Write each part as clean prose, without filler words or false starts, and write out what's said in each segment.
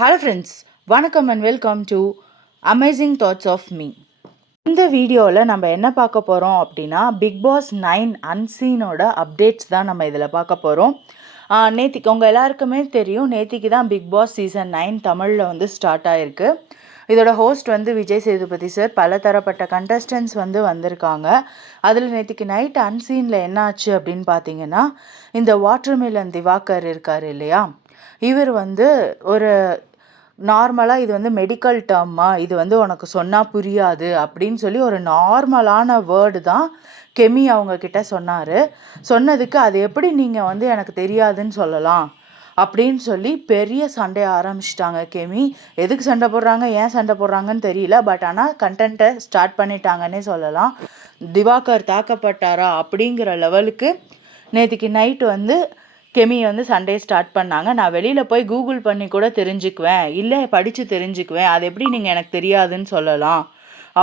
Hello friends, வணக்கம் and welcome to amazing thoughts of me. இந்த வீடியோவில் நம்ம என்ன பார்க்க போகிறோம் அப்படின்னா, பிக் பாஸ் 9 அன்சீனோட அப்டேட்ஸ் தான் நம்ம இதில் பார்க்க போகிறோம். நேத்திக்கு உங்கள் எல்லாருக்குமே தெரியும், நேத்திக்கு தான் பிக் பாஸ் சீசன் 9 தமிழில் வந்து ஸ்டார்ட் ஆகிருக்கு. இதோட ஹோஸ்ட் வந்து விஜய் சேதுபதி சார். பல தரப்பட்ட கண்டஸ்டன்ஸ் வந்து வந்திருக்காங்க. அதில் நேத்திக்கு நைட் அன்சீனில் என்ன ஆச்சு அப்படின்னு பார்த்தீங்கன்னா, இந்த வாட்டர்மெலன் திவாகர் இருக்கார் இல்லையா, இவர் வந்து ஒரு நார்மலாக இது வந்து மெடிக்கல் டேர்மா, இது வந்து உனக்கு சொன்னால் புரியாது அப்படின்னு சொல்லி ஒரு நார்மலான வேர்டு தான் கெமி அவங்கக்கிட்ட சொன்னார். சொன்னதுக்கு அது எப்படி நீங்கள் வந்து எனக்கு தெரியாதுன்னு சொல்லலாம் அப்படின்னு சொல்லி பெரிய சண்டையை ஆரம்பிச்சிட்டாங்க கெமி. எதுக்கு சண்டை போடுறாங்க, ஏன் சண்டை போடுறாங்கன்னு தெரியல. பட் ஆனால் கண்டென்ட்டை ஸ்டார்ட் பண்ணிட்டாங்கன்னே சொல்லலாம். திவாகர் தாக்கப்பட்டாரா அப்படிங்கிற லெவலுக்கு நேற்றுக்கு நைட்டு வந்து கெமி வந்து சண்டே ஸ்டார்ட் பண்ணாங்க. நான் வெளியில் போய் கூகுள் பண்ணி கூட தெரிஞ்சுக்குவேன், இல்லை படித்து தெரிஞ்சுக்குவேன், அது எப்படி நீங்கள் எனக்கு தெரியாதுன்னு சொல்லலாம்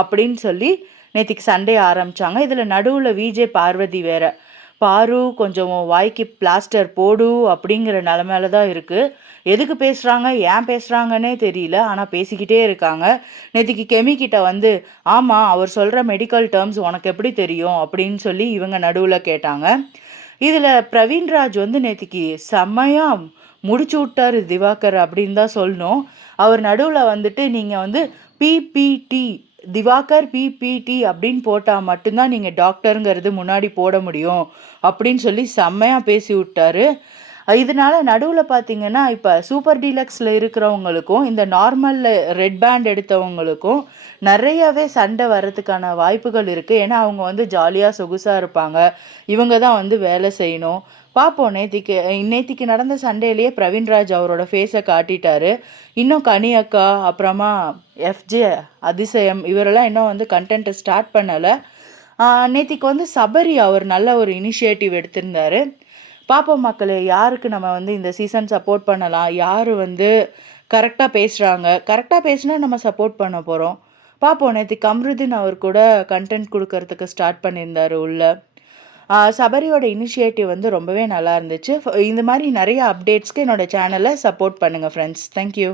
அப்படின்னு சொல்லி நேற்றுக்கு சண்டே ஆரம்பித்தாங்க. இதில் நடுவில் விஜே பார்வதி வேறு. பாரு கொஞ்சம் வாய்க்கு பிளாஸ்டர் போடு அப்படிங்கிற நிலமையில தான் இருக்குது. எதுக்கு பேசுகிறாங்க, ஏன் பேசுகிறாங்கன்னே தெரியல, ஆனால் பேசிக்கிட்டே இருக்காங்க. நேற்றுக்கு கெமிக்கிட்ட வந்து ஆமாம் அவர் சொல்கிற மெடிக்கல் டேர்ம்ஸ் உனக்கு எப்படி தெரியும் அப்படின்னு சொல்லி இவங்க நடுவில் கேட்டாங்க. இதில் பிரவீன்ராஜ் வந்து நேற்றுக்கு செம்மையாக முடிச்சு விட்டார் திவாகர் அப்படின்னு தான் சொல்லணும். அவர் நடுவில் வந்துட்டு நீங்கள் வந்து பிபிடி திவாகர் பிபிடி அப்படின்னு போட்டால் மட்டும்தான் நீங்கள் டாக்டருங்கிறது முன்னாடி போட முடியும் அப்படின்னு சொல்லி செம்மையாக பேசி விட்டாரு. இதனால நடுவில் பார்த்தீங்கன்னா, இப்போ சூப்பர் டீலக்ஸில் இருக்கிறவங்களுக்கும் இந்த நார்மலில் ரெட் பேண்ட் எடுத்தவங்களுக்கும் நிறையவே சண்டை வர்றதுக்கான வாய்ப்புகள் இருக்குது. ஏன்னா அவங்க வந்து ஜாலியாக சொகுசாக இருப்பாங்க, இவங்க தான் வந்து வேலை செய்யணும். பார்ப்போம். நேத்திக்கு நடந்த சண்டையிலேயே பிரவீன்ராஜ் அவரோட ஃபேஸை காட்டிட்டாரு. இன்னும் கனி அக்கா, அப்புறமா எஃப்ஜே அதிசயம், இவரெல்லாம் இன்னும் வந்து கண்டென்ட்டை ஸ்டார்ட் பண்ணலை. நேத்திக்கு வந்து சபரி அவர் நல்ல ஒரு இனிஷியேட்டிவ் எடுத்திருந்தாரு. பார்ப்போம் மக்களே, யாருக்கு நம்ம வந்து இந்த சீசன் சப்போர்ட் பண்ணலாம், யார் வந்து கரெக்டாக பேசுகிறாங்க. கரெக்டாக பேசினா நம்ம சப்போர்ட் பண்ண போகிறோம். பார்ப்போம். நேற்று கம்ருதீன் அவர் கூட கண்டென்ட் கொடுக்கறதுக்கு ஸ்டார்ட் பண்ணியிருந்தார் உள்ள. சபரியோட இனிஷியேட்டிவ் வந்து ரொம்பவே நல்லா இருந்துச்சு. இந்த மாதிரி நிறைய அப்டேட்ஸ்க்கு என்னோடய சேனலை சப்போர்ட் பண்ணுங்கள் ஃப்ரெண்ட்ஸ். தேங்க்யூ.